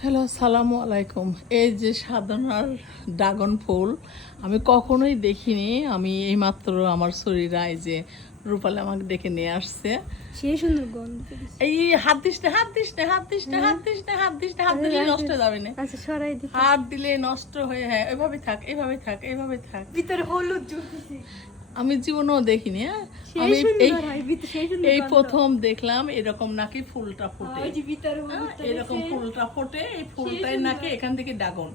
Hello, আসসালামু আলাইকুম। এই যে সাধনার ড্রাগন ফুল আমি কখনোই দেখিনি। আমি এইমাত্র আমার শরীরে এই যে রূপালী আমাকে ডেকে নিয়ে আসছে। সেই সুন্দর গন্ধ। এই হাত দিস না, হাত দিস না, হাত দিস না, হাত দিস না, হাত দিস না, হাত দিলে নষ্ট হয়ে যাবে না। আচ্ছা সরাই দি। হাত দিলে নষ্ট হয়ে, হ্যাঁ এভাবে থাক, এভাবে থাক, এভাবে থাক। ভিতরে হলুদ জুড়তেছে। আমি জীবনেও দেখিনি। হ্যাঁ আমি এই প্রথম দেখলাম এরকম নাকি ফুলটা ফোটে, এরকম ফুলটা ফোটে। এই ফুলটাই নাকি এখান থেকে ড্রাগন।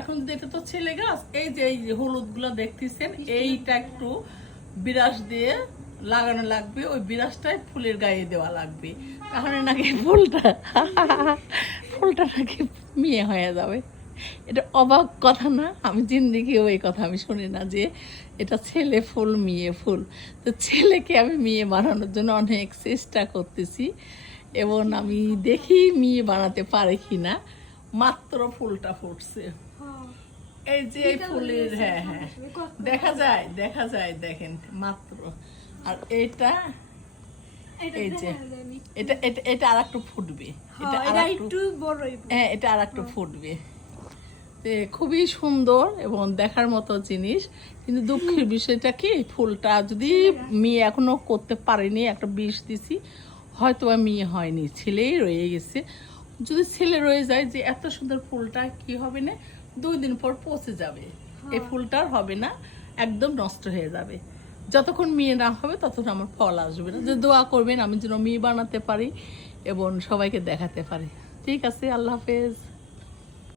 এখন এটা তো ছেলে গাছ। এই যে হলুদ গুলো দেখতেছেন, এইটা একটু বিরাস দিয়ে লাগানো লাগবে, ওই বিরাসটাই ফুলের গায়ে দেওয়া লাগবে, তাহলে নাকি ফুলটা নাকি মেয়ে হয়ে যাবে। এটা অবাক কথা না? আমি জিন্দেগিও এই কথা আমি শুনি না যে এটা ছেলে ফুল মেয়ে ফুল। তো ছেলেকে আমি মেয়ে বানানোর জন্য অনেক চেষ্টা করতেছি, এবং আমি দেখি মেয়ে বানাতে পারে কি না। মাত্র ফুলটা ফুটছে, এই যে এই ফুলের, হ্যাঁ হ্যাঁ দেখা যায়, দেখা যায়, দেখেন মাত্র। আর এটা এই যে এটা এটা এটা আর একটু ফুটবে, এটা একটু বড়, হ্যাঁ এটা আর একটু ফুটবে। খুবই সুন্দর এবং দেখার মতো জিনিস। কিন্তু দুঃখের বিষয়টা কি, ফুলটা যদি মেয়ে এখনো করতে পারেনি, একটা বিষ দিছি, হয়তো মেয়ে হয়নি, ছেলেই রয়ে গেছে। যদি ছেলে রয়ে যায়, যে এত সুন্দর ফুলটা কি হবে না, 2 দিন পর পচে যাবে। এই ফুলটার হবে না, একদম নষ্ট হয়ে যাবে। যতক্ষণ মেয়ে না হবে ততক্ষণ আমার ফল আসবে না। যে দোয়া করবেন আমি যেন মেয়ে বানাতে পারি এবং সবাইকে দেখাতে পারি। ঠিক আছে, আল্লাহ হাফেজ।